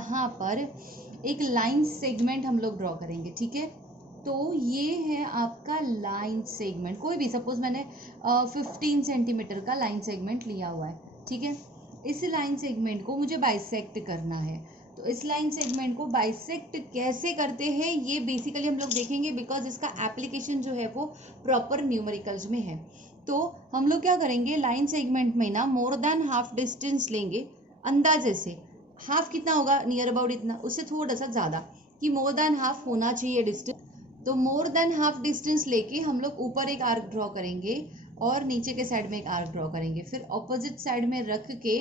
यहाँ पर एक लाइन सेगमेंट हम लोग ड्रॉ करेंगे, ठीक है। तो ये है आपका लाइन सेगमेंट, कोई भी सपोज मैंने 15 सेंटीमीटर का लाइन सेगमेंट लिया हुआ है, ठीक है। इस लाइन सेगमेंट को मुझे बाइसेक्ट करना है। तो इस लाइन सेगमेंट को बाइसेक्ट कैसे करते हैं ये बेसिकली हम लोग देखेंगे, बिकॉज इसका एप्लीकेशन जो है वो प्रॉपर न्यूमेरिकल्स में है। तो हम लोग क्या करेंगे, लाइन सेगमेंट में ना मोर देन हाफ डिस्टेंस लेंगे, अंदाजे से। हाफ कितना होगा, नियर अबाउट इतना, उससे थोड़ा सा ज़्यादा, कि मोर देन हाफ होना चाहिए डिस्टेंस। तो मोर देन हाफ डिस्टेंस लेके हम लोग ऊपर एक आर्क ड्रॉ करेंगे और नीचे के साइड में एक आर्क ड्रॉ करेंगे। फिर ऑपोजिट साइड में रख के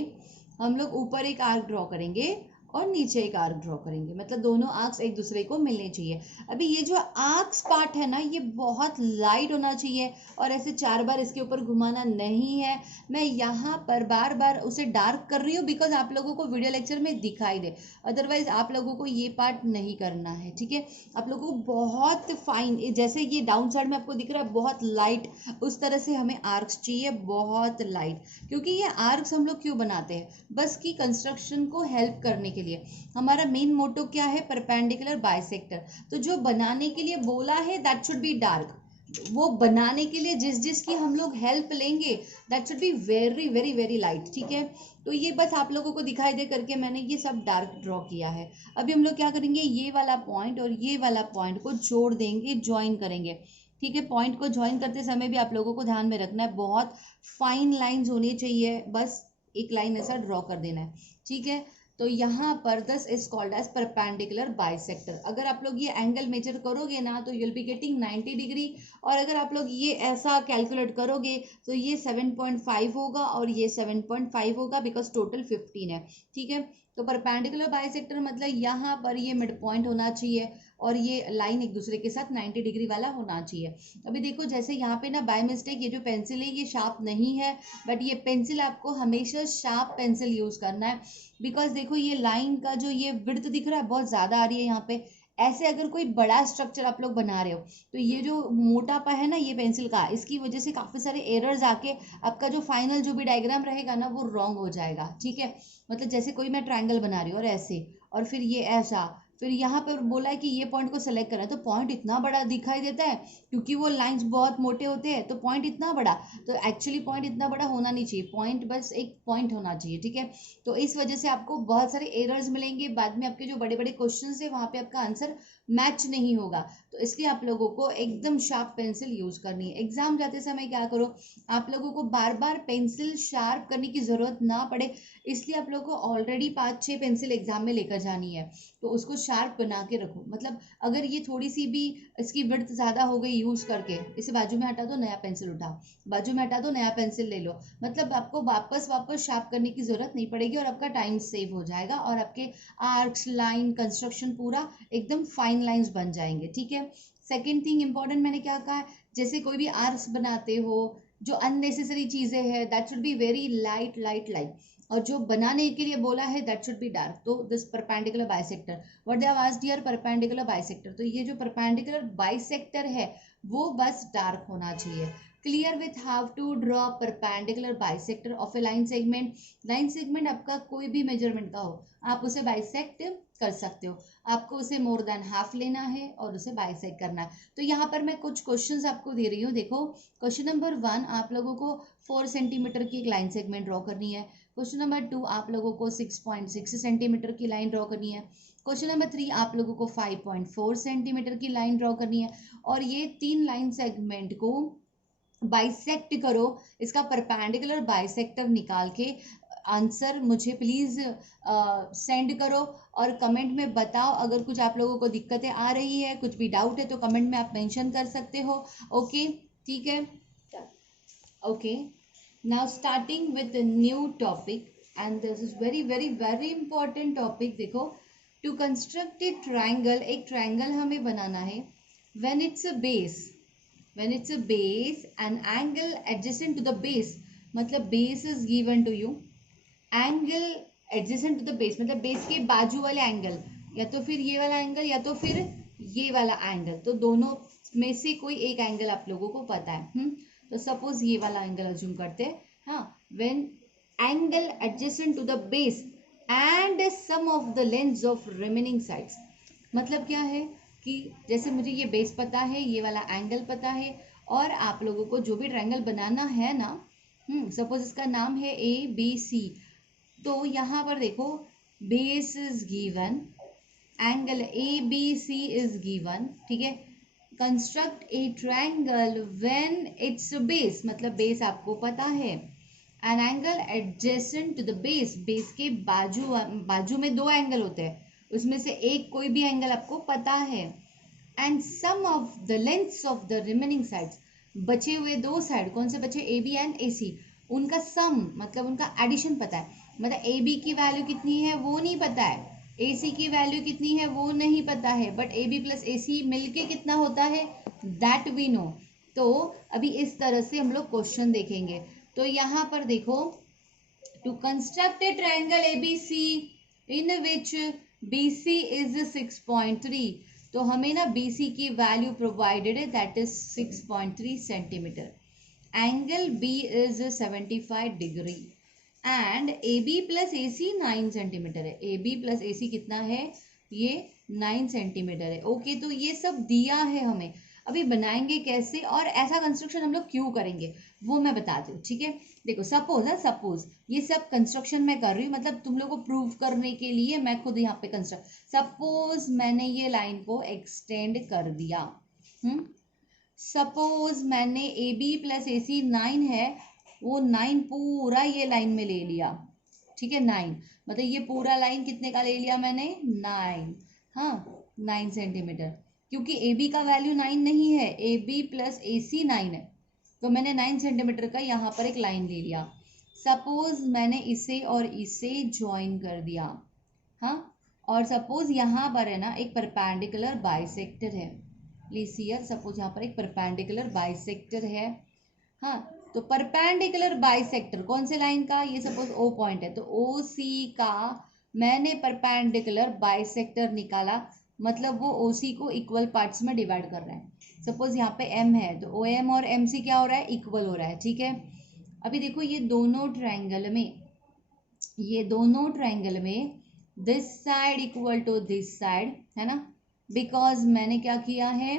हम लोग ऊपर एक आर्क ड्रॉ करेंगे और नीचे एक आर्क ड्रॉ करेंगे, मतलब दोनों आर्क्स एक दूसरे को मिलने चाहिए। अभी ये जो आर्क्स पार्ट है ना, ये बहुत लाइट होना चाहिए और ऐसे 4 बार इसके ऊपर घुमाना नहीं है। मैं यहाँ पर बार बार उसे डार्क कर रही हूँ बिकॉज आप लोगों को वीडियो लेक्चर में दिखाई दे, अदरवाइज आप लोगों को ये पार्ट नहीं करना है, ठीक है। आप लोगों को बहुत फाइन, जैसे ये डाउन साइड में आपको दिख रहा है बहुत लाइट, उस तरह से हमें आर्क्स चाहिए बहुत लाइट। क्योंकि ये आर्क्स हम लोग क्यों बनाते हैं, बस की कंस्ट्रक्शन को हेल्प करने के लिए। हमारा मेन मोटो क्या है, परपेंडिकुलर बाइसेक्टर। तो जो बनाने के लिए बोला है दैट शुड बी डार्क, वो बनाने के लिए जिस जिसकी हम लोग हेल्प लेंगे that should be very very very light, ठीक है। तो ये बस आप लोगों को दिखाई दे करके मैंने ये सब डार्क ड्रॉ किया है। अभी हम लोग क्या करेंगे, ये वाला पॉइंट और ये वाला पॉइंट को जोड़ देंगे, ज्वाइन करेंगे, ठीक है। पॉइंट को ज्वाइन करते समय भी आप लोगों को ध्यान में रखना है, बहुत फाइन लाइंस होनी चाहिए, बस एक लाइन ऐसा ड्रॉ कर देना है, ठीक है। तो यहाँ पर this is called as perpendicular bisector. अगर आप लोग ये एंगल मेजर करोगे ना तो यूल बी गेटिंग 90 डिग्री, और अगर आप लोग ये ऐसा कैलकुलेट करोगे तो ये 7.5 होगा और ये 7.5 होगा, बिकॉज टोटल 15 है, ठीक है। तो परपेंडिकुलर बाइसेक्टर मतलब यहाँ पर ये मिड पॉइंट होना चाहिए और ये लाइन एक दूसरे के साथ 90 डिग्री वाला होना चाहिए। अभी देखो जैसे यहाँ पे ना बाय मिस्टेक ये जो पेंसिल है ये शार्प नहीं है, बट ये पेंसिल आपको हमेशा शार्प पेंसिल यूज करना है, बिकॉज देखो ये लाइन का जो ये विड्थ दिख रहा है बहुत ज्यादा आ रही है यहाँ पे। ऐसे अगर कोई बड़ा स्ट्रक्चर आप लोग बना रहे हो तो ये जो मोटापा है ना ये पेंसिल का, इसकी वजह से काफी सारे एरर्स आके आपका जो फाइनल जो भी डायग्राम रहेगा ना वो रॉन्ग हो जाएगा, ठीक है। मतलब जैसे कोई मैं ट्रायंगल बना रही हूँ और ऐसे, और फिर ये ऐसा, फिर यहाँ पर बोला है कि ये पॉइंट को सेलेक्ट करना है, तो पॉइंट इतना बड़ा दिखाई देता है क्योंकि वो लाइंस बहुत मोटे होते हैं, तो पॉइंट इतना बड़ा, तो एक्चुअली पॉइंट इतना बड़ा होना नहीं चाहिए, पॉइंट बस एक पॉइंट होना चाहिए, ठीक है। तो इस वजह से आपको बहुत सारे एरर्स मिलेंगे, बाद में आपके जो बड़े बड़े क्वेश्चन है वहां पे आपका आंसर मैच नहीं होगा। तो इसलिए आप लोगों को एकदम शार्प पेंसिल यूज करनी है। एग्जाम जाते समय क्या करो, आप लोगों को बार बार पेंसिल शार्प करने की जरूरत ना पड़े, इसलिए आप लोगों को ऑलरेडी 5-6 पेंसिल एग्जाम में लेकर जानी है, तो उसको शार्प बना के रखो। मतलब अगर ये थोड़ी सी भी इसकी विड्थ ज्यादा हो गई यूज करके, इसे बाजू में हटा दो, नया पेंसिल उठाओ, बाजू में हटा दो, नया पेंसिल ले लो, मतलब आपको वापस वापस शार्प करने की जरूरत नहीं पड़ेगी और आपका टाइम सेव हो जाएगा और आपके आर्क्स लाइन कंस्ट्रक्शन पूरा एकदम फाइन लाइंस बन जाएंगे, ठीक है। सेकेंड थिंग इंपॉर्टेंट मैंने क्या कहा, जैसे कोई भी आर्क्स बनाते हो जो अननेसेसरी चीजें हैं that should be very light light light, और जो बनाने के लिए बोला है दैट शुड बी डार्क। तो this perpendicular bisector, what they have asked here, perpendicular bisector, तो ये जो परपेंडिकुलर बाइसेक्टर है वो बस डार्क होना चाहिए। Clear with how to draw perpendicular bisector of a line segment. Line segment आपका कोई भी मेजरमेंट का हो आप उसे बाइसेक्ट कर सकते हो, आपको उसे मोर देन हाफ लेना है और उसे बाइसेक्ट करना है। तो यहाँ पर मैं कुछ क्वेश्चंस आपको दे रही हूँ, देखो क्वेश्चन नंबर 1 आप लोगों को 4 सेंटीमीटर की एक लाइन सेगमेंट ड्रॉ करनी है। क्वेश्चन नंबर 2 आप लोगों को 6.6 सेंटीमीटर की लाइन ड्रॉ करनी है। क्वेश्चन नंबर 3 आप लोगों को 5.4 सेंटीमीटर की लाइन ड्रॉ करनी है, और ये 3 लाइन सेगमेंट को बाइसेक्ट करो। इसका परपेंडिकुलर बाइसेक्टर निकाल के आंसर मुझे प्लीज सेंड करो और कमेंट में बताओ। अगर कुछ आप लोगों को दिक्कतें आ रही है, कुछ भी डाउट है तो कमेंट में आप मेंशन कर सकते हो, ओके ठीक है। Okay, now starting with the new topic and this is very very very important topic। देखो, to construct a triangle, एक triangle हमें बनाना है। when it's a base an angle adjacent to the base, मतलब base is given to you, angle adjacent to the base मतलब base के बाजू वाले angle, या तो फिर ये वाला एंगल या तो फिर ये वाला एंगल, तो दोनों में से कोई एक एंगल आप लोगों को पता है। तो सपोज ये वाला एंगल अज्यूम करते हैं, हाँ। When angle adjacent to the base and sum of the lengths of remaining sides. मतलब क्या है कि जैसे मुझे ये बेस पता है, ये वाला एंगल पता है, और आप लोगों को जो भी ट्रायंगल बनाना है ना, सपोज इसका नाम है ABC, तो यहाँ पर देखो base is given, angle ABC is given, ठीक है। Construct a triangle when its base, मतलब बेस आपको पता है, an angle adjacent to the base, base के बाजू में दो एंगल होते हैं, उसमें से एक कोई भी एंगल आपको पता है, and sum of the lengths of the remaining sides, बचे हुए दो साइड कौन से बचे, AB एंड AC, उनका सम मतलब उनका एडिशन पता है, मतलब AB की वैल्यू कितनी है वो नहीं पता है, AC की वैल्यू कितनी है वो नहीं पता है, बट AB प्लस AC मिलके कितना होता है दैट वी नो। तो अभी इस तरह से हम लोग क्वेश्चन देखेंगे। तो यहाँ पर देखो, to construct a triangle ABC in which BC is 6.3, तो हमें ना BC की वैल्यू प्रोवाइडेड है that is 6.3 centimetre, angle B is 75 degree, and AB plus AC 9 centimetre है। AB प्लस AC कितना है, ये 9 सेंटीमीटर है। ओके, तो ये सब दिया है हमें, अभी बनाएंगे कैसे और ऐसा कंस्ट्रक्शन हम लोग क्यों करेंगे वो मैं बताती हूँ, ठीक है। देखो सपोज ये सब कंस्ट्रक्शन मैं कर रही हूँ, मतलब तुम लोग को प्रूव करने के लिए मैं खुद यहाँ पे कंस्ट्रक्ट, सपोज मैंने ये लाइन को एक्सटेंड कर दिया, सपोज मैंने AB प्लस AC 9 है, वो 9 पूरा ये लाइन में ले लिया, ठीक है। 9 मतलब ये पूरा लाइन कितने का ले लिया मैंने, 9, हाँ 9 सेंटीमीटर, क्योंकि AB का वैल्यू 9 नहीं है, AB प्लस AC 9 है, तो मैंने 9 सेंटीमीटर का यहाँ पर एक लाइन ले लिया। सपोज मैंने इसे और इसे ज्वाइन कर दिया, हाँ, और सपोज यहाँ पर है ना एक परपेंडिकुलर बाइसेक्टर है, प्लीज हियर, सपोज यहाँ पर एक परपेंडिकुलर बाइसेक्टर है, हाँ, तो परपेंडिकुलर बाइसेक्टर कौन से लाइन का, ये सपोज O पॉइंट है, तो OC का मैंने परपेंडिकुलर बाइसेक्टर निकाला, मतलब वो OC को इक्वल पार्ट्स में डिवाइड कर रहा है। सपोज यहाँ पे M है, तो OM और MC क्या हो रहा है, इक्वल हो रहा है, ठीक है। अभी देखो ये दोनों ट्रायंगल में this side equal to this side है ना, बिकॉज मैंने क्या किया है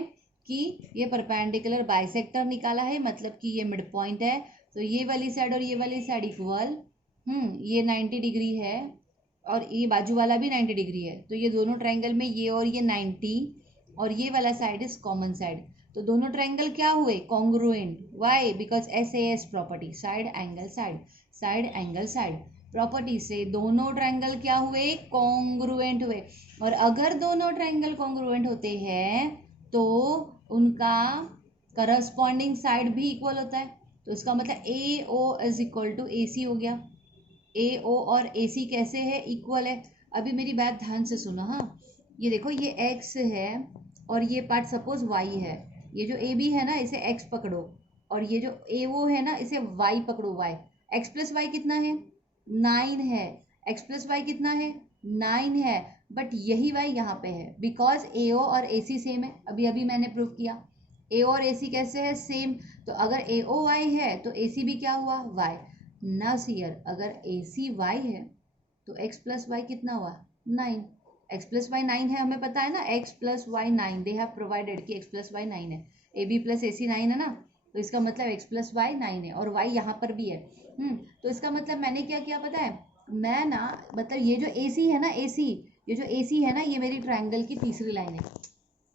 कि ये परपेंडिकुलर बाइसेक्टर निकाला है, मतलब कि ये मिड पॉइंट है, तो ये वाली साइड और ये वाली साइड इक्वल, ये 90 डिग्री है और ये बाजू वाला भी 90 डिग्री है, तो ये दोनों ट्रायंगल में ये और ये 90 और ये वाला साइड इज कॉमन साइड, तो दोनों ट्रायंगल क्या हुए, congruent, why, because SAS property, side angle side property से दोनों ट्रायंगल क्या हुए, कॉन्ग्रुएंट हुए, और अगर दोनों ट्रायंगल कॉन्ग्रुएंट होते हैं तो उनका करस्पॉन्डिंग साइड भी इक्वल होता है, तो इसका मतलब AO is equal to AC हो गया, AO और AC कैसे है, इक्वल है। अभी मेरी बात ध्यान से सुनो, हाँ, ये देखो ये X है और ये पार्ट सपोज Y है, ये जो AB है ना इसे X पकड़ो, और ये जो AO है ना इसे Y पकड़ो, Y, X प्लस वाई कितना है, 9 है, X प्लस वाई कितना है, 9 है, बट यही Y यहाँ पे है बिकॉज AO और AC सेम है, अभी अभी मैंने प्रूव किया, AO और AC कैसे है, सेम, तो अगर AO Y है तो AC भी क्या हुआ, Y। नाउ हियर अगर AC Y है तो X प्लस वाई कितना हुआ, 9, X प्लस वाई 9 है, हमें पता है ना, X plus Y 9, they have provided कि X प्लस वाई 9 है, AB प्लस AC 9 है ना, तो इसका मतलब X प्लस वाई 9 है और Y यहाँ पर भी है, तो इसका मतलब मैंने क्या किया पता है, मैं ना मतलब ये जो AC है ना, ये जो AC है ना, ये मेरी ट्रायंगल की तीसरी लाइन है,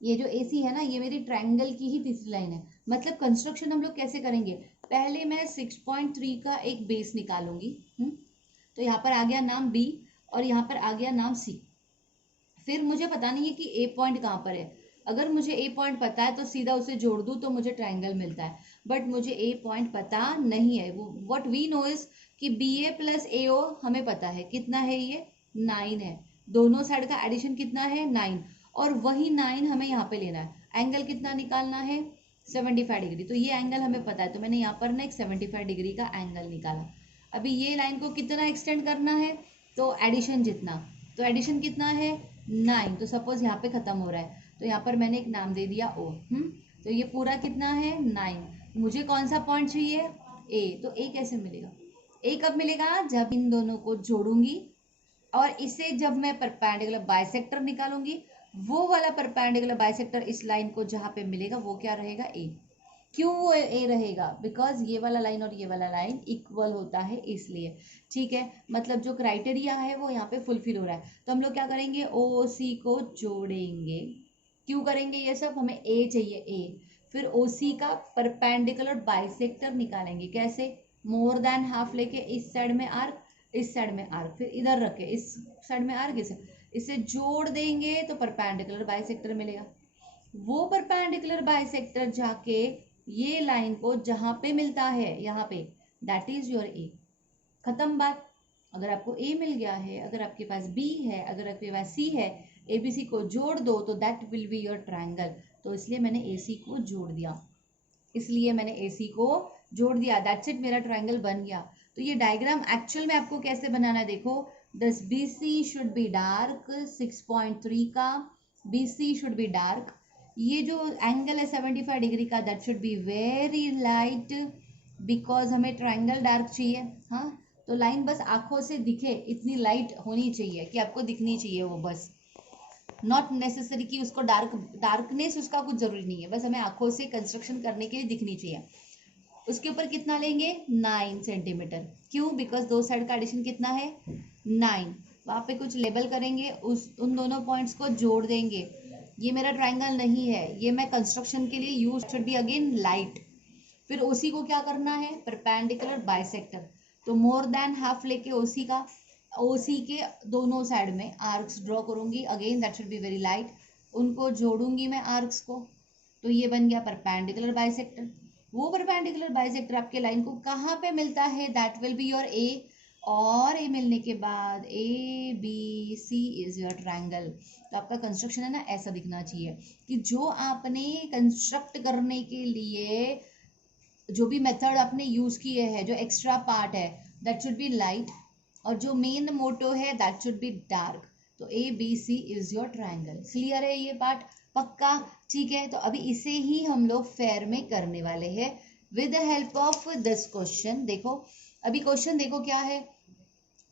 ये जो AC है ना ये मेरी ट्रायंगल की ही तीसरी लाइन है। मतलब कंस्ट्रक्शन हम लोग कैसे करेंगे, पहले मैं 6.3 का एक बेस निकालूंगी, तो यहाँ पर आ गया नाम B और यहाँ पर आ गया नाम C, फिर मुझे पता नहीं है कि A पॉइंट कहाँ पर है, अगर मुझे A पॉइंट पता है तो सीधा उसे जोड़ दूँ तो मुझे ट्रायंगल मिलता है, बट मुझे A पॉइंट पता नहीं है, वो व्हाट वी नो इज कि BA प्लस AO हमें पता है कितना है, ये 9 है, दोनों साइड का एडिशन कितना है, 9, और वही 9 हमें यहाँ पे लेना है, एंगल कितना निकालना है, 75 डिग्री, तो ये एंगल हमें पता है, तो मैंने यहाँ पर ना एक 75 डिग्री का एंगल निकाला। अभी ये लाइन को कितना एक्सटेंड करना है, तो एडिशन जितना, तो एडिशन कितना है, 9, तो सपोज यहाँ पे खत्म हो रहा है, तो यहाँ पर मैंने एक नाम दे दिया O, तो ये पूरा कितना है, 9, मुझे कौन सा पॉइंट चाहिए, A, तो A कैसे मिलेगा, A कब मिलेगा, जब इन दोनों को जोड़ूंगी और इसे जब मैं परपेंडिकुलर बाइसेक्टर निकालूंगी, वो वाला परपेंडिकुलर बाइसेक्टर इस लाइन को जहां पे मिलेगा वो क्या रहेगा, ए। क्यों वो ए रहेगा, बिकॉज ये वाला लाइन और ये वाला लाइन इक्वल होता है इसलिए, ठीक है। मतलब जो क्राइटेरिया है वो यहाँ पे फुलफिल हो रहा है। तो हम लोग क्या करेंगे, ओ सी को जोड़ेंगे। क्यों करेंगे ये सब, हमें ए चाहिए, ए। फिर ओ सी का परपेंडिकुलर बाइसेक्टर निकालेंगे, कैसे, मोर देन हाफ लेके इस साइड में आर्क, इस साइड में आर्क, फिर इधर रखे इस साइड में आर्क, इसे जोड़ देंगे तो परपेंडिकुलर बाइसेक्टर मिलेगा। वो परपेंडिकुलर बाइसेक्टर जाके ये लाइन को जहां पे मिलता है यहाँ पे, दैट इज योर ए। खत्म बात। अगर आपको ए मिल गया है, अगर आपके पास बी है, अगर आपके पास सी है, एबीसी को जोड़ दो तो that will be your triangle. तो इसलिए मैंने एसी को जोड़ दिया, इसलिए मैंने एसी को जोड़ दिया, दैट्स इट, मेरा ट्रायंगल बन गया। तो ये डायग्राम एक्चुअल में आपको कैसे बनाना है, देखो, this BC should be dark, 6.3 का बीसी शुड बी डार्क। ये जो एंगल है 75 डिग्री का, that should be very light, because हमें ट्रायंगल डार्क चाहिए। हाँ, तो लाइन बस आंखों से दिखे इतनी लाइट होनी चाहिए कि आपको दिखनी चाहिए वो, बस नॉट नेसेसरी कि उसको डार्कनेस उसका कुछ जरूरी नहीं है, बस हमें आंखों से कंस्ट्रक्शन करने के लिए दिखनी चाहिए। उसके ऊपर कितना लेंगे, 9 सेंटीमीटर। क्यों, बिकॉज दो साइड का एडिशन कितना है, 9। वहां पे कुछ लेबल करेंगे, उन दोनों पॉइंट्स को जोड़ देंगे। ये मेरा ट्राइंगल नहीं है, ये मैं कंस्ट्रक्शन के लिए use should be again light. फिर ओसी को क्या करना है, परपेंडिकुलर बाइसेक्टर। तो मोर देन हाफ लेके ओसी का, ओसी के दोनों साइड में आर्क्स ड्रॉ करूंगी, again that should be very light. उनको जोड़ूंगी मैं आर्क्स को, तो ये बन गया परपेंडिकुलर बाइसेक्टर। वो परपेंडिकुलर बाइसेक्टर आपके लाइन को कहाँ पे मिलता है, that will be your A. और ए मिलने के बाद A B C is your triangle. तो आपका कंस्ट्रक्शन है ना ऐसा दिखना चाहिए कि जो आपने कंस्ट्रक्ट करने के लिए जो भी मेथड आपने यूज किए हैं, जो एक्स्ट्रा पार्ट है दैट शुड बी लाइट, और जो मेन मोटो है दैट शुड बी डार्क। तो A B C is your triangle. Clear है ये पार्ट, पक्का, ठीक है। तो अभी इसे ही हम लोग फेयर में करने वाले हैं with the help of this question. देखो अभी क्वेश्चन देखो क्या है,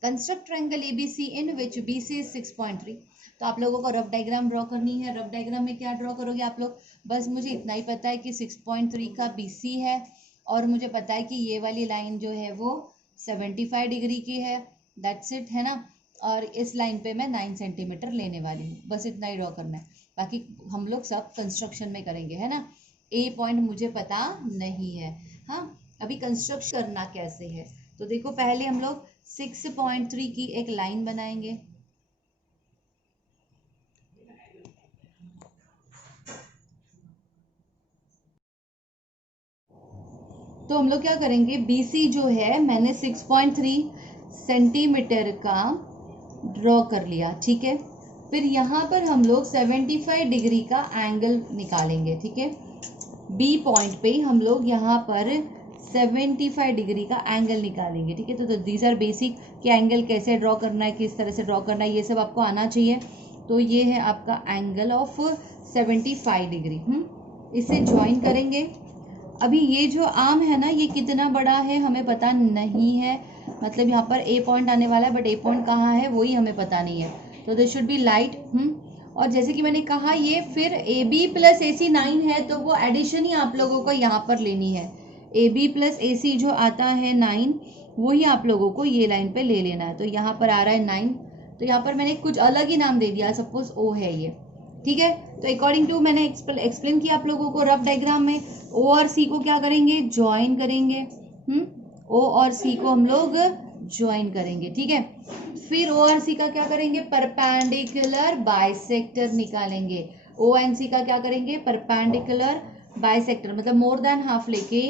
construct triangle ABC in which BC is 6.3। तो आप लोगों को रफ डायग्राम ड्रॉ करनी है। रफ डायग्राम में क्या ड्रॉ करोगे आप लोग, बस मुझे इतना ही पता है कि 6.3 का बीसी है, और मुझे पता है कि ये वाली लाइन जो है वो 75 डिग्री की है, दैट्स इट, है ना। और इस लाइन पे मैं 9 सेंटीमीटर लेने वाली हूँ, बस इतना ही ड्रॉ करना है, बाकी हम लोग सब कंस्ट्रक्शन में करेंगे, है ना। ए पॉइंट मुझे पता नहीं है। हाँ, अभी कंस्ट्रक्शन करना कैसे है, तो देखो पहले हम लोग 6.3 की एक लाइन बनाएंगे। तो हम लोग क्या करेंगे, BC जो है मैंने 6.3 सेंटीमीटर का ड्रॉ कर लिया, ठीक है। फिर यहाँ पर हम लोग 75 डिग्री का एंगल निकालेंगे, ठीक है। बी पॉइंट पे हम लोग यहाँ पर 75 डिग्री का एंगल निकालेंगे, ठीक है। तो दीज आर बेसिक कि एंगल कैसे ड्रॉ करना है, किस तरह से ड्रॉ करना है, ये सब आपको आना चाहिए। तो ये है आपका एंगल ऑफ 75 डिग्री। इसे ज्वाइन करेंगे। अभी ये जो आर्म है ना, ये कितना बड़ा है हमें पता नहीं है, मतलब यहाँ पर ए पॉइंट आने वाला है, बट ए पॉइंट कहाँ है वही हमें पता नहीं है। तो दिस शुड बी लाइट। और जैसे कि मैंने कहा, ये फिर ए बी प्लस ए सी 9 है, तो वो एडिशन ही आप लोगों को यहाँ पर लेनी है। ए बी प्लस ए सी जो आता है 9, वही आप लोगों को ये लाइन पे ले लेना है। तो यहाँ पर आ रहा है 9, तो यहाँ पर मैंने कुछ अलग ही नाम दे दिया, सपोज ओ है ये, ठीक है। तो अकॉर्डिंग टू मैंने एक्सप्लेन किया आप लोगों को रफ डायग्राम में, ओ और सी को क्या करेंगे, ज्वाइन करेंगे। ओ और सी को हम लोग ज्वाइन करेंगे, ठीक है। फिर ओ और सी का क्या करेंगे, परपेंडिकुलर बाइसेक्टर निकालेंगे। ओ एंड सी का क्या करेंगे, परपेंडिकुलर बाइसेक्टर, मतलब मोर देन हाफ लेके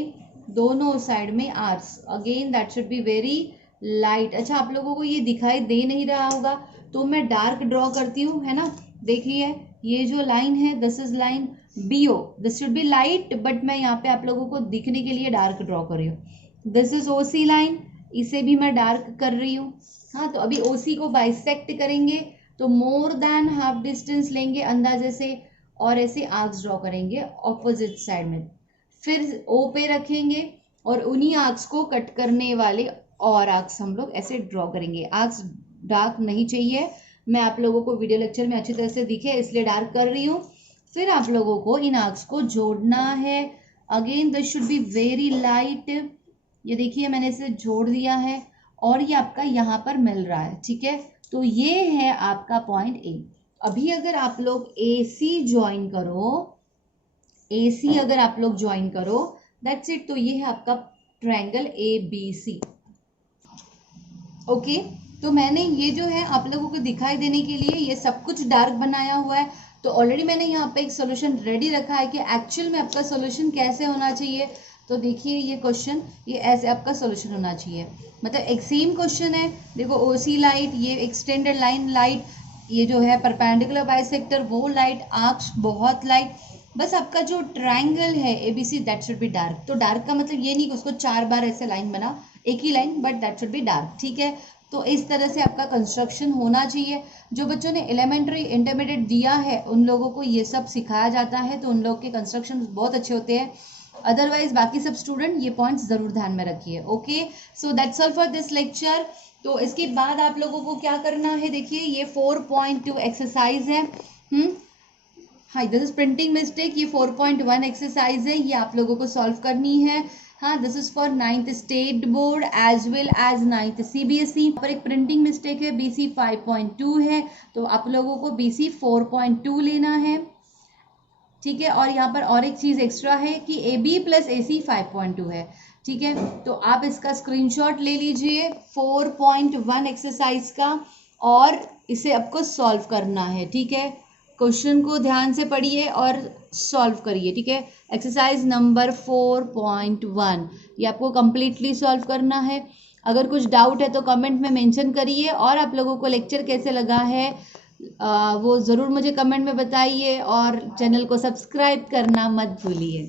दोनों साइड में arcs, again that should be very light. अच्छा, आप लोगों को ये दिखाई दे नहीं रहा होगा तो मैं डार्क ड्रॉ करती हूँ, है ना। देखिए ये जो लाइन है, this is line BO, this should be light, but मैं यहाँ पे आप लोगों को दिखने के लिए डार्क ड्रॉ कर रही हूँ। दिस इज OC लाइन, इसे भी मैं डार्क कर रही हूँ। हाँ, तो अभी OC को बाइसेक्ट करेंगे तो मोर देन हाफ डिस्टेंस लेंगे अंदाजे से, और ऐसे आर्क्स ड्रॉ करेंगे ऑपोजिट साइड में। फिर O पे रखेंगे और उन्हीं आर्क्स को कट करने वाले और आर्क्स हम लोग ऐसे ड्रॉ करेंगे। आर्क्स डार्क नहीं चाहिए। मैं आप लोगों को वीडियो लेक्चर में अच्छी तरह से दिखे इसलिए डार्क कर रही हूँ। फिर आप लोगों को इन आर्क्स को जोड़ना है। Again this should be very light. ये देखिए मैंने इसे जोड़ दिया है और ये आपका यहाँ पर मिल रहा है, ठीक है। तो ये है आपका पॉइंट ए। अभी अगर आप लोग AC ज्वाइन करो, AC अगर आप लोग ज्वाइन करो, दैट्स इट। तो ये है आपका ट्रायंगल ABC। ओके, तो मैंने ये जो है आप लोगों को दिखाई देने के लिए ये सब कुछ डार्क बनाया हुआ है। तो ऑलरेडी मैंने यहाँ पे एक सोल्यूशन रेडी रखा है कि एक्चुअल में आपका सोल्यूशन कैसे होना चाहिए। तो देखिए ये क्वेश्चन, ये ऐसे आपका सोल्यूशन होना चाहिए। मतलब एक सेम क्वेश्चन है, देखो OC लाइट, ये एक्सटेंडेड लाइन लाइट, ये जो है परपेंडिकुलर बाइसेक्टर वो लाइट, आर्क्स बहुत लाइट। बस आपका जो ट्रायंगल है ABC that should be dark. तो डार्क का मतलब ये नहीं कि उसको 4 बार ऐसे लाइन बना, एक ही line, but that should be dark, ठीक है। तो इस तरह से आपका कंस्ट्रक्शन होना चाहिए। जो बच्चों ने एलिमेंट्री इंटरमीडिएट दिया है उन लोगों को ये सब सिखाया जाता है, तो उन लोग के कंस्ट्रक्शन बहुत अच्छे होते हैं। अदरवाइज बाकी सब स्टूडेंट ये पॉइंट्स जरूर ध्यान में रखिए। Okay, so that's all for this lecture. तो इसके बाद आप लोगों को क्या करना है, देखिए ये 4.2 एक्सरसाइज है। हाँ, दिस इज प्रिंटिंग मिस्टेक। ये 4.1 एक्सरसाइज है, ये आप लोगों को सॉल्व करनी है। हाँ, this is for 9th state board as well as 9th CBSE। पर एक प्रिंटिंग मिस्टेक है, BC 5.2 है, तो आप लोगों को BC 4.2 लेना है, ठीक है। और यहाँ पर और एक चीज़ एक्स्ट्रा है कि AB + AC 5.2 है, ठीक है। तो आप इसका स्क्रीनशॉट ले लीजिए 4.1 एक्सरसाइज का और इसे आपको सॉल्व करना है, ठीक है। क्वेश्चन को ध्यान से पढ़िए और सॉल्व करिए, ठीक है। एक्सरसाइज नंबर 4.1 ये आपको कंप्लीटली सॉल्व करना है। अगर कुछ डाउट है तो कमेंट में मेंशन करिए और आप लोगों को लेक्चर कैसे लगा है वो ज़रूर मुझे कमेंट में बताइए और चैनल को सब्सक्राइब करना मत भूलिए।